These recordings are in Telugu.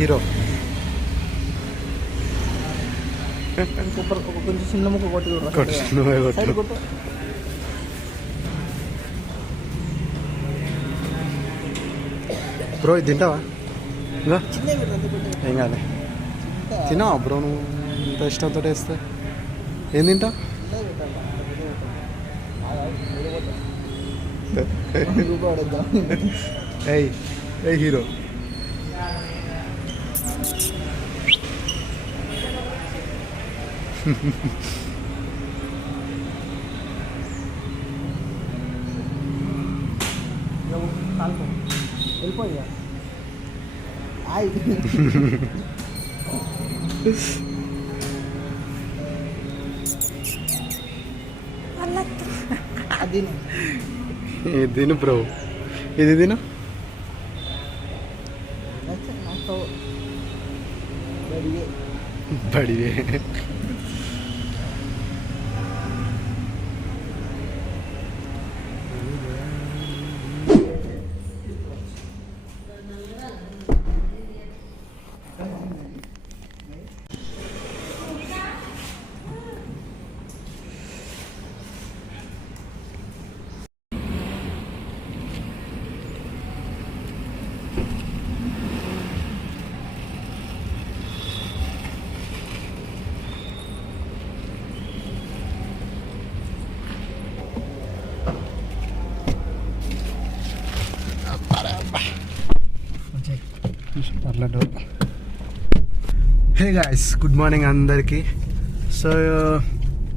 హీరో కొంచెం చిన్న ముక్క కొట్టి నువ్వే కొట్టు బ్రో ఇది తింటావా ఇంకా ఏం కాదు తిన్నావా బ్రో నువ్వు ఇంత ఇష్టంతో వేస్తే ఏం తింటావు ఏయ్ ఏ హీరో వెళ్ళిపోయా ఇది తిను బ్రో ఇది తిను బడివే హే గాయ్స్ గుడ్ మార్నింగ్ అందరికీ. సో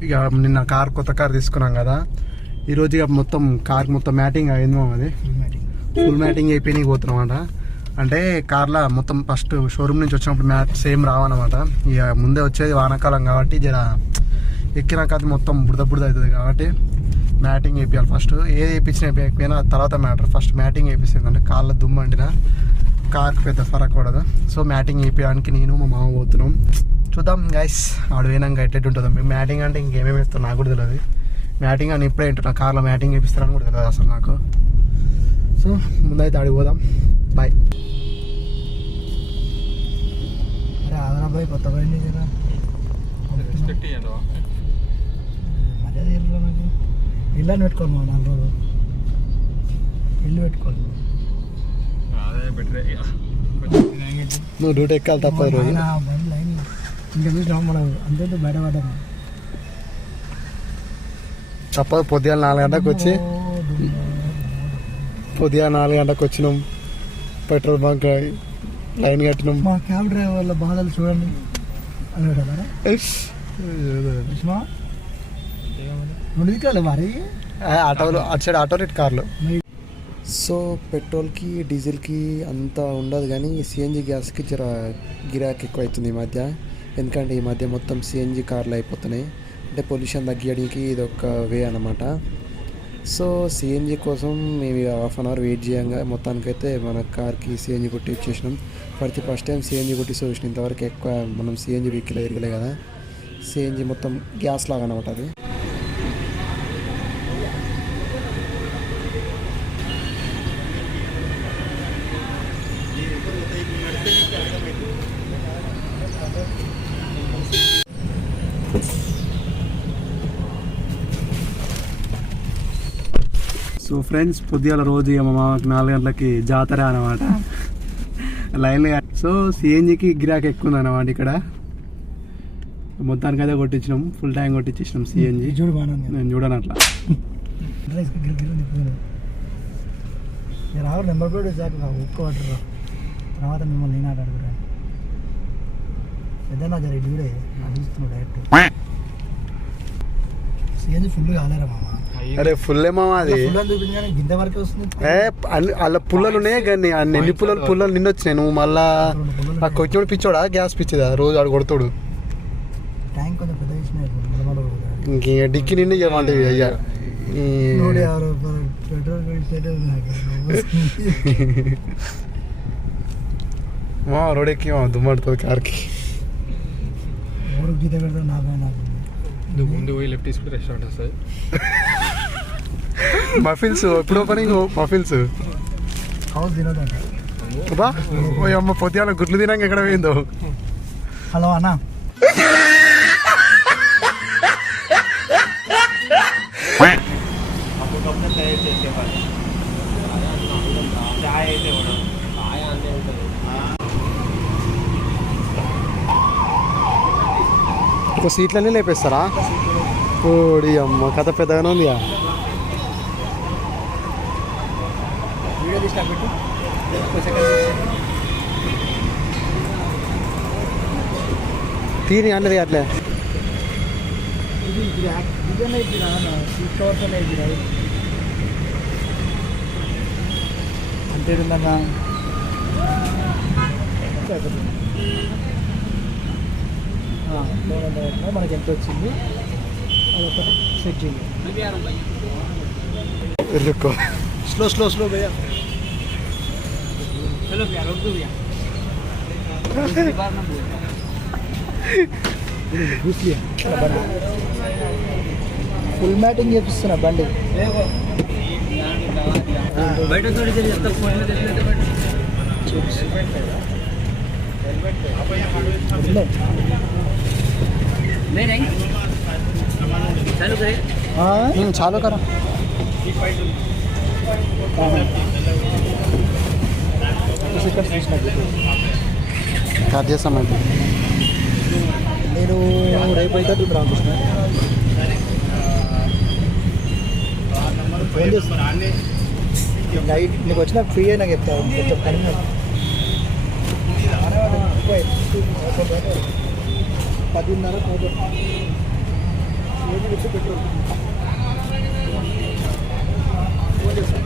ఇక నిన్న కొత్త కార్ తీసుకున్నాం కదా, ఈరోజు ఇక మొత్తం కార్ మొత్తం మ్యాటింగ్ అయింది అది ఫుల్ మ్యాటింగ్ అయిపోయి పోతున్నాం అన్నమాట. అంటే కార్లో మొత్తం ఫస్ట్ షోరూమ్ నుంచి వచ్చినప్పుడు మ్యాట్ సేమ్ రావన్నమాట. ఇక ముందే వచ్చేది వానాకాలం కాబట్టి జర ఎక్కినాక అది మొత్తం బుడద అవుతుంది కాబట్టి మ్యాటింగ్ వేయించాలి. ఫస్ట్ ఏది వేయించినా వేయకపోయినా తర్వాత మ్యాటర్, ఫస్ట్ మ్యాటింగ్ వేపిస్తుంది. అంటే కాళ్ళ దుమ్ము అంటినా కార్కి పెద్ద ఫరక్ పడదు. సో మ్యాటింగ్ వేయించడానికి నేను మా మామ పోతున్నాం. చూద్దాం గైస్ ఆడ పోయినాక ఎట్టెట్టు ఉంటుందో. మేము మ్యాటింగ్ అంటే ఇంకేమేమి ఇస్తాం నాకు కూడా తెలియదు. మ్యాటింగ్ అని ఇప్పుడే వింటున్నా, కార్లో మ్యాటింగ్ వేపిస్తారని కూడా తెలియదు అసలు నాకు. సో ముందైతే ఆడికి పోదాం. బాయ్. కొత్త ఇల్లు పెట్టుకోవాలి మా 4 రోజులు ఇల్లు పెట్టుకోవాలి. నువ్వు డ్యూటీ ఎక్కాలి తప్పదు రోజు. ఇంకా చూసినా మనం అంతే బయటపడ్డాము తప్పదు. పొద్దుగాల 4 గంటలకు వచ్చి వచ్చినాం. పెట్రోల్ బంక్ లైన్ కట్టినాం. మా క్యాబ్ డ్రైవర్ వాళ్ళ బాధలు చూడండి మరి ఆటోలు అటు సైడ్ ఆటోలు ఇటు కార్లు. సో పెట్రోల్కి డీజిల్కి అంత ఉండదు కానీ సిఎన్జి గ్యాస్కి జర గిరాకీ ఎక్కువ అవుతుంది ఈ మధ్య. ఎందుకంటే ఈ మధ్య మొత్తం సిఎన్జి కార్లు అయిపోతున్నాయి. అంటే పొల్యూషన్ తగ్గించడానికి ఇది ఒక వే అన్నమాట. సో సిఎన్జి కోసం మేము హాఫ్ అన్ అవర్ వెయిట్ చేయంగా మొత్తానికైతే మన కార్కి సిఎన్జి కొట్టి ఇచ్చేసినాం. ఫస్ట్ టైం సిఎన్జి కొట్టి చూసినాం. ఇంతవరకు ఎక్కువ మనం సిఎన్జి వెహికల్ తిరగలే కదా. సిఎన్జి మొత్తం గ్యాస్ లాగా అన్నమాట అది. సో ఫ్రెండ్స్ పొద్దుగాల రోజు ఇక మా మామకి 4 గంటలకి జాతర అన్నమాట లైన్లో. సో సిఎన్జికి గిరాకీ ఎక్కువ ఉంది అన్నమాట ఇక్కడ. మొత్తానికి అయితే కొట్టించినాం, ఫుల్ ట్యాంక్ కొట్టించేసినాం సిఎన్జి. నేను చూడను అట్లా. నెంబర్ ప్లేట్ ఒక్కరు తర్వాత మిమ్మల్ని నేను అడుగుతాను. పెద్దనా జర ఇటు కూడా చూస్తున్నాడు డైరెక్ట్. సిఎన్జి ఫుల్ కాలేరా మామ. అరే ఫుల్ ఏమో అది గింత వరకే వస్తుంది. అలా పుల్లలు ఉన్నాయి కానీ ఎన్ని పుల్లలు నిన్న వచ్చినాయి. నువ్వు మళ్ళా కొచ్చినోడు పిచ్చోడా గ్యాస్ పిచ్చిదా రోజు ఆడు కొడతాడు. ట్యాంక్ కొంచెం పెద్ద ఇంక డిక్కి నిండి ఇవ్వండి అయ్యా. మా రోడ్ ఎక్కి దుమ్మాడుతుంది కార్కి. గీత పెడతా నాకు ముందు పోయి లెఫ్ట్ తీసుకుంటే రెస్టారెంట్ వస్తుంది. మఫిన్స్ ఎప్పుడు ఓపెనింగ్? Muffins house తినదంట. అబ్బా ఓ అమ్మ పొద్దున గుడ్లు తినాక ఎక్కడ పోయిందో. హలో అన్న, ఇక సీట్లన్నీ లేపేస్తారా? ఓడి అమ్మ కథ పెద్దగానే ఉందిగా. వీడియో తీసి నాకు పెట్టు. తీని అన్నది అట్లే. ఇదనే ఇచ్చిరా సీట్ కవర్స్ అనే ఇచ్చిరా అంతే ఉందన్నా. మనకి ఎంత వచ్చింది అదొకటి సెట్ చేయండి. ఎల్లుకో స్లో స్లో స్లో భయ్యా. ఫుల్ మ్యాటింగ్ చేపిస్తున్నా బండి. చాలు కరా కట్ చేస్తామంటే నేను రేపు అయితే రామకృష్ణ ఫోన్ చేస్తాను. నైట్ నీకు వచ్చిన ఫ్రీ అయినా చెప్తాను. కొంచెం పని ఉంది. 10:30 పెట్రోల్ ఫోన్ చేస్తాను.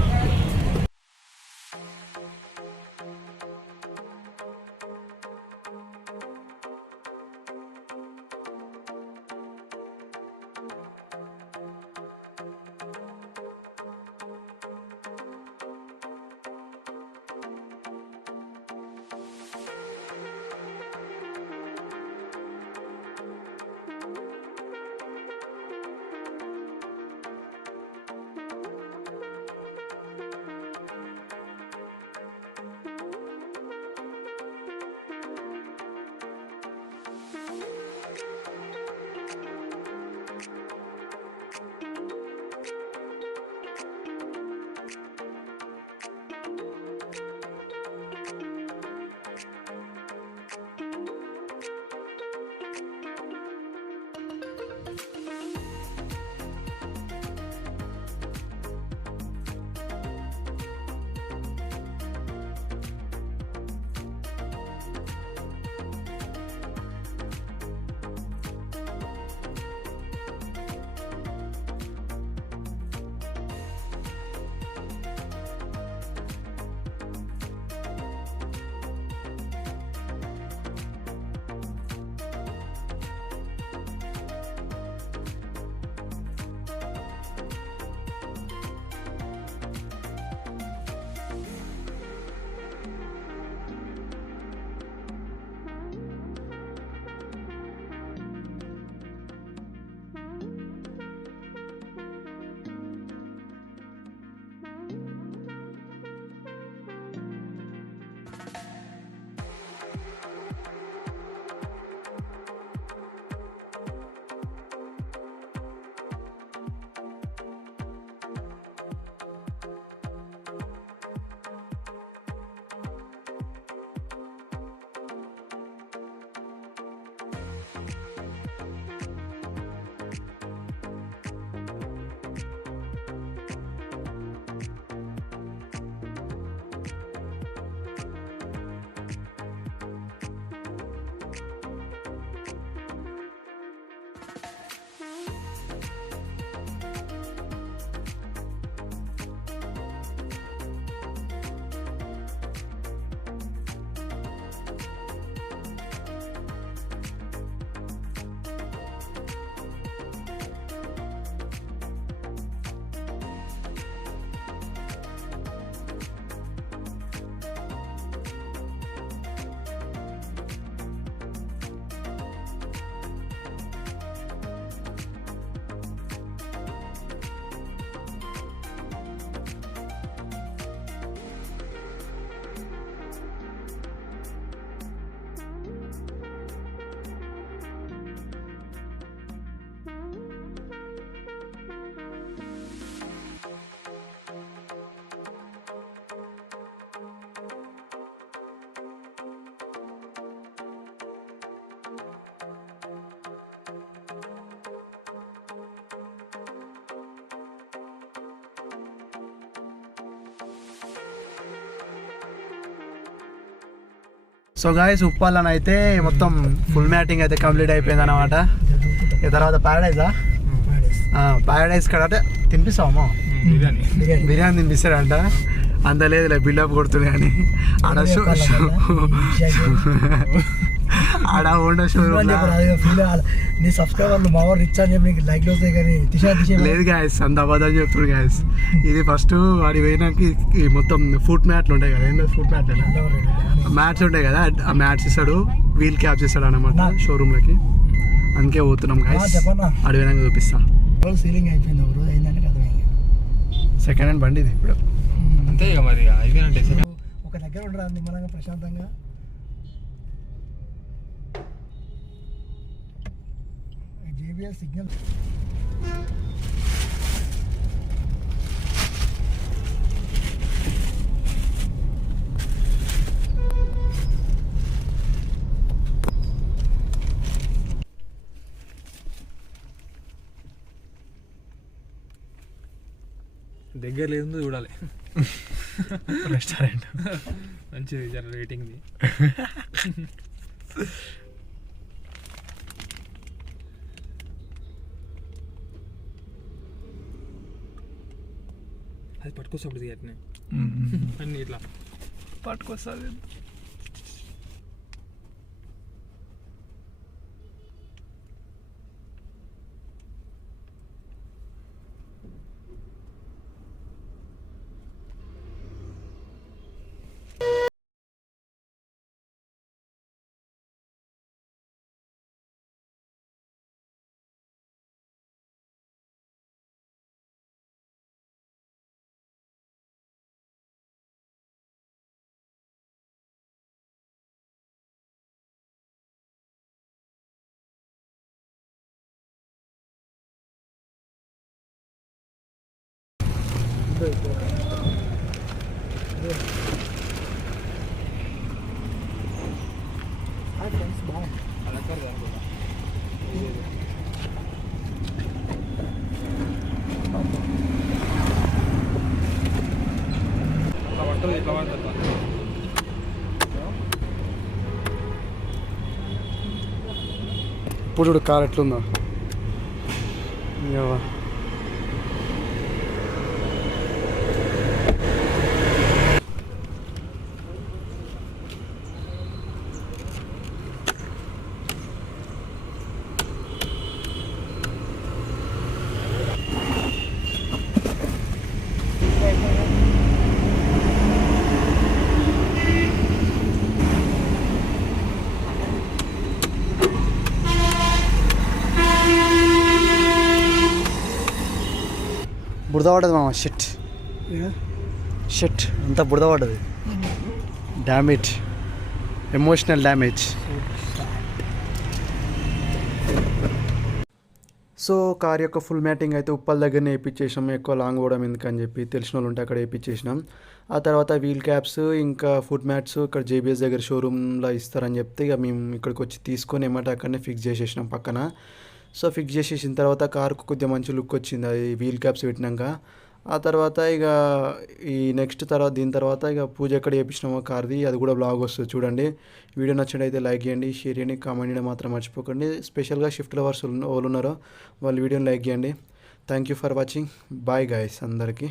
సో గాయస్ ఉప్పాలని అయితే మొత్తం ఫుల్ మ్యాటింగ్ అయితే కంప్లీట్ అయిపోయింది అనమాట. ఇక తర్వాత ప్యారడైజ్ కాడ అంటే తినిపిస్తామో బిర్యానీ తినిపిస్తాడంట. అంత లేదులే బిల్డప్ కొడుతుంది కానీ ఆడ ఉండే షోరూమ్ నీ సబ్స్క్రైబర్లు మా వారు రిచ్ అని చెప్పి నీకు లైక్లు వస్తాయి కానీ లేదు గాయస్, అంత అబద్ధం చెప్తుంది గాయస్. ఇది ఫస్ట్ వాడి పోయినాక ఈ మొత్తం ఫుట్ మ్యాట్లు ఉంటాయి కదా, ఏంటో ఫుట్ మ్యాట్ మ్యాట్స్ ఉంటాయి కదా, ఆ మ్యాట్స్ ఇస్తాడు, వీల్ క్యాప్స్ ఇస్తాడు అనమాట షోరూమ్లకి. అందుకే పోతున్నాం గాయస్, ఆడి పోయినాక చూపిస్తా. సీలింగ్ అయిపోయింది ఒక రోజు అయిందంటే అర్థమైంది. సెకండ్ హ్యాండ్ బండి ఇది ఇప్పుడు అంతే ఇక మరి అయిపోయినట్టే. ఒక దగ్గర ఉండరా నిమ్మలంగా ప్రశాంతంగా. JBL సిగ్నల్ దగ్గర లేదు చూడాలి. రెస్టారెంట్ మంచిది జర రేటింగ్ది. అది పట్టుకొస్తాడు అట్నే అన్ని ఇట్లా పట్టుకొస్తుంది. ఇప్పుడు చూడు కార్ ఎట్లుందో. బురద పడ్డది మామ. షిట్ అంతా బురద పడ్డది. Damage, emotional damage. So car యొక్క ఫుల్ మ్యాటింగ్ అయితే ఉప్పల్ దగ్గరనే వేయించేసినాం. ఎక్కువ లాంగ్ పోవడం ఎందుకని చెప్పి తెలిసిన వాళ్ళు ఉంటే అక్కడ వేయించేసినాం. ఆ తర్వాత వీల్ క్యాప్స్ ఇంకా ఫుట్ మ్యాట్స్ ఇక్కడ JBS దగ్గర షోరూంలో ఇస్తారని చెప్తే ఇక మేము ఇక్కడికి వచ్చి తీసుకొని ఏమంటే అక్కడనే ఫిక్స్ చేసేసినాం పక్కన. సో ఫిక్స్ చేసేసిన తర్వాత కార్కు కొద్దిగా మంచి లుక్ వచ్చింది అది వీల్ క్యాప్స్ పెట్టినాక. ఆ తర్వాత ఇక ఈ నెక్స్ట్ తర్వాత దీని తర్వాత ఇక పూజ ఎక్కడ చేయించినామో కార్ది అది కూడా బ్లాగ్ వస్తుంది చూడండి. వీడియో నచ్చినట్టయితే లైక్ చేయండి, షేర్ చేయండి, కామెంట్ చేయడం మాత్రం మర్చిపోకండి. స్పెషల్గా షిఫ్ట్ లవర్స్ వాళ్ళు ఉన్నారో వాళ్ళు వీడియోని లైక్ చేయండి. Thank you for watching. Bye guys అందరికీ.